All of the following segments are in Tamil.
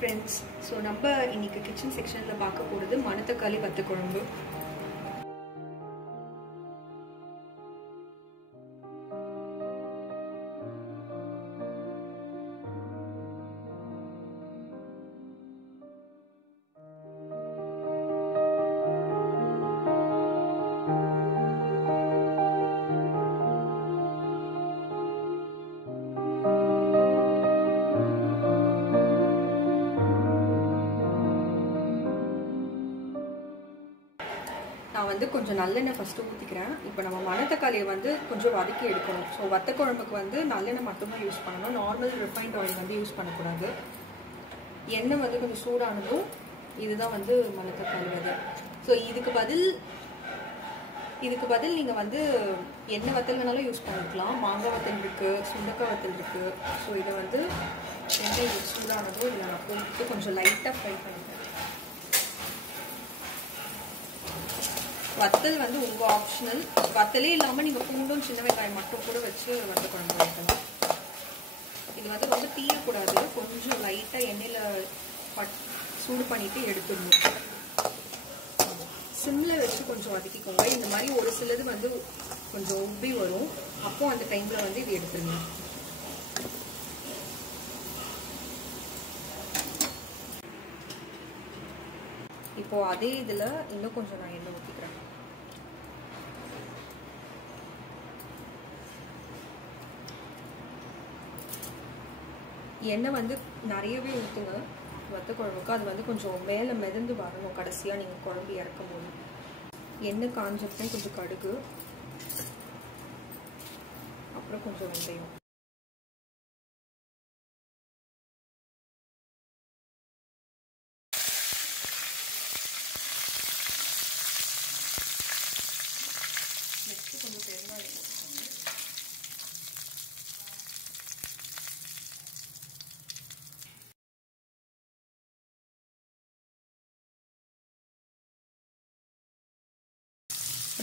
friends. So நம்ம இன்னைக்கு கிச்சன் செக்ஷன்ல பார்க்க போறது மணத்தக்காளி வத்த குழம்பு. நான் வந்து கொஞ்சம் நல்லெண்ணெய் ஃபஸ்ட்டு ஊற்றிக்கிறேன். இப்போ நம்ம மணத்தக்காளியை வந்து கொஞ்சம் வதக்கி எடுக்கணும். ஸோ வத்த குழம்புக்கு வந்து நல்லெண்ணெய் மட்டும்தான் யூஸ் பண்ணணும். நார்மல் ரிஃபைண்ட் ஆயில் வந்து யூஸ் பண்ணக்கூடாது. எண்ணெய் வந்து கொஞ்சம் சூடானதும் இதுதான் வந்து மணத்தக்காளி விதை. ஸோ இதுக்கு பதில் நீங்கள் வந்து எண்ணெய் வத்தல் வேணாலும் யூஸ் பண்ணிக்கலாம். மாங்காய் வத்தல் இருக்குது, சுண்டக்காய் வத்தல் இருக்குது. ஸோ இதை வந்து எண்ணெய் சூடானதும் இதில் நான் போட்டு கொஞ்சம் லைட்டாக ஃப்ரை பண்ணிக்கிறேன். வத்தல் வந்து உங்கள் ஆப்ஷனல். வத்தலே இல்லாமல் நீங்கள் பூண்டும் சின்ன வெங்காயம் மட்டும் கூட வச்சு வத்த குழம்பு வைக்கலாம். இது வந்து ரொம்ப தீயக்கூடாது. கொஞ்சம் லைட்டாக எண்ணெயில் சூடு பண்ணிவிட்டு எடுத்துடணும். சிம்மில் வச்சு கொஞ்சம் வதக்கிக்கோங்க. இந்த மாதிரி ஒரு சிலது வந்து கொஞ்சம் உப்பி வரும். அப்போது அந்த டைமில் வந்து இது எடுத்துருங்க. இப்போது அதே இதில் இன்னும் கொஞ்சம் நான் எண்ணெய் ஊற்றிக்கிறேன். எண்ணெய் வந்து நிறையவே ஊற்றுங்க வத்த குழம்புக்கு. அது வந்து கொஞ்சம் மேலே மிதந்து வரணும் கடைசியாக நீங்கள் குழம்பு இறக்கும் போது. எண்ணெய் காஞ்சப்போ கொஞ்சம் கடுகு, அப்புறம் கொஞ்சம் வெந்தயம். நெக்ஸ்ட்டு கொஞ்சம் பெருங்காயம் போட்டுக்கோங்க.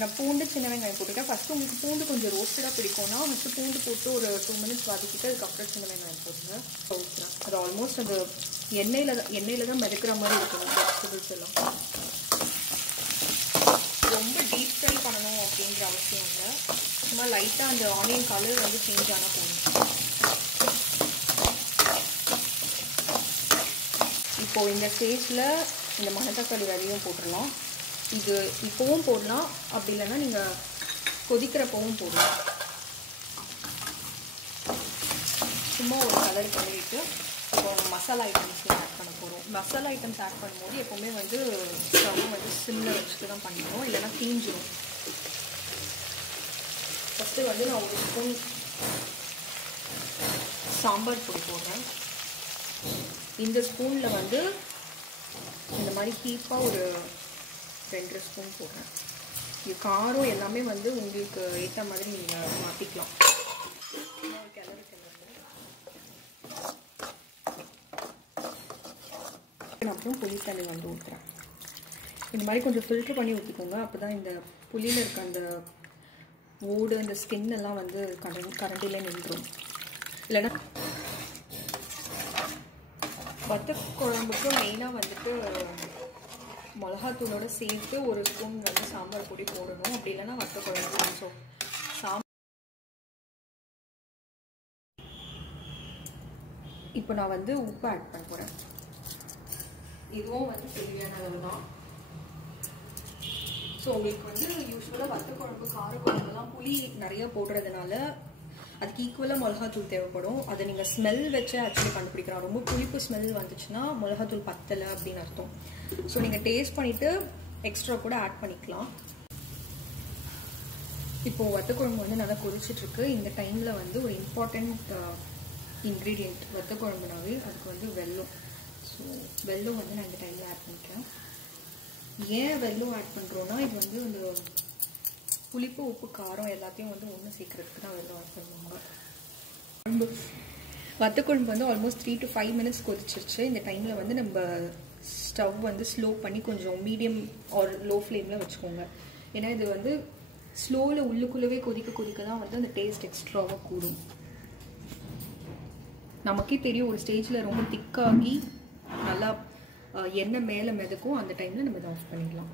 நான் பூண்டு சின்ன வெங்காயம் போட்டுட்டேன். ஃபஸ்ட்டு உங்களுக்கு பூண்டு கொஞ்சம் ரோஸ்டடாக பிடிக்கும்னா ஃபஸ்ட்டு பூண்டு போட்டு ஒரு 2 minutes வதக்கிட்டு அதுக்கப்புறம் சின்ன வெங்காயம் போட்டுங்க. ஊற்றுறேன். அது ஆல்மோஸ்ட் அந்த எண்ணெயில் தான் மிதக்கிற மாதிரி இருக்கணும் வெஜிடபிள்ஸ் எல்லாம். ரொம்ப டீப் ஃப்ரை பண்ணணும் அப்படிங்கிற அவசியம் இல்லை. சும்மா லைட்டாக அந்த ஆனியன் கலர் வந்து சேஞ்ச் ஆனால் போகணும். இப்போது இந்த ஸ்டேஜில் இந்த மணத்தக்காளி விதையும் போட்டுடலாம். இது இப்போவும் போடலாம், அப்படி இல்லைன்னா நீங்கள் கொதிக்கிறப்பவும் போடலாம். சும்மா ஒரு கலர் பண்ணிவிட்டு இப்போ மசாலா ஐட்டம்ஸ்லாம் ஆட் பண்ண போகிறோம். மசாலா ஐட்டம்ஸ் ஆட் பண்ணும்போது எப்போவுமே வந்து ஸ்டவ் வந்து சிம்மில் வச்சுட்டு தான் பண்ணிக்கணும், இல்லைன்னா தீஞ்சிடும். ஃபஸ்ட்டு வந்து நான் ஒரு ஸ்பூன் சாம்பார் பொடி போடுறேன். இந்த ஸ்பூனில் வந்து இந்த மாதிரி ஹீப்பாக ஒரு 2 ஸ்பூன் போடுறேன். இது காரம் எல்லாமே வந்து உங்களுக்கு ஏற்ற மாதிரி நீங்கள் மாற்றிக்கலாம். அப்புறம் புளி தண்ணி வந்து ஊற்றுறேன். இந்த மாதிரி கொஞ்சம் ஃபில்ட்ரு பண்ணி ஊற்றிக்கோங்க. அப்போ தான் இந்த புளியில் இருக்க அந்த ஓடு அந்த ஸ்கின் எல்லாம் வந்து கரண்டிலே நின்றுடும். இல்லைன்னா வத்த குழம்புக்கு மெயினாக வந்துட்டு மிளகாத்தூளோட சேர்த்து ஒரு ஸ்பூன் வந்து சாம்பார் பொடி போடணும். அப்படி இல்லைன்னா வத்த குழம்பு. ஸோ இப்போ நான் வந்து உப்பு ஆட் பண்ண போகிறேன். இதுவும் வந்து தேவையான அளவு தான். ஸோ உங்களுக்கு வந்து யூஸ்வலாக வத்த குழம்பு காரக்குழம்புலாம் புளி நிறைய போடுறதுனால அதுக்கு ஈக்குவலாக மிளகாத்தூள் தேவைப்படும். அதை நீங்கள் ஸ்மெல் வச்சு ஆக்சுவலி கண்டுபிடிக்கலாம். ரொம்ப புளிப்பு ஸ்மெல் வந்துச்சுன்னா மிளகாத்தூள் பத்தலை அப்படின்னு அர்த்தம். ஸோ நீங்கள் டேஸ்ட் பண்ணிவிட்டு எக்ஸ்ட்ரா கூட ஆட் பண்ணிக்கலாம். இப்போது வத்தக்குழம்பு வந்து நல்லா கொதிச்சிட்ருக்கு. இந்த டைமில் வந்து ஒரு இம்பார்ட்டண்ட் இன்க்ரீடியண்ட் வத்த குழம்புனாவே அதுக்கு வந்து வெல்லம். ஸோ வெல்லம் வந்து நான் இந்த டைமில் ஆட் பண்ணிக்கிறேன். ஏன் வெல்லம் ஆட் பண்ணுறோன்னா இது வந்து அந்த புளிப்பு உப்பு காரம் எல்லாத்தையும் வந்து ஒன்று சேர்க்கறதுக்கு தான் வெல்லம் ஆட் பண்ணுவாங்க. குழம்பு வத்தக்குழம்பு வந்து ஆல்மோஸ்ட் 3 to 5 minutes கொதிச்சிருச்சு. இந்த டைமில் வந்து நம்ம ஸ்டவ் வந்து ஸ்லோ பண்ணி கொஞ்சம் மீடியம் ஆர் லோ ஃப்ளேமில் வச்சுக்கோங்க. ஏன்னா இது வந்து ஸ்லோவில் உள்ளுக்குள்ளவே கொதிக்க தான் வந்து அந்த டேஸ்ட் எக்ஸ்ட்ராவாக கூடும். நமக்கே தெரியும் ஒரு ஸ்டேஜில் ரொம்ப திக்காகி நல்லா எண்ணெய் மேலே மிதக்கும். அந்த டைமில் நம்ம இதை ஆஃப் பண்ணிடலாம்.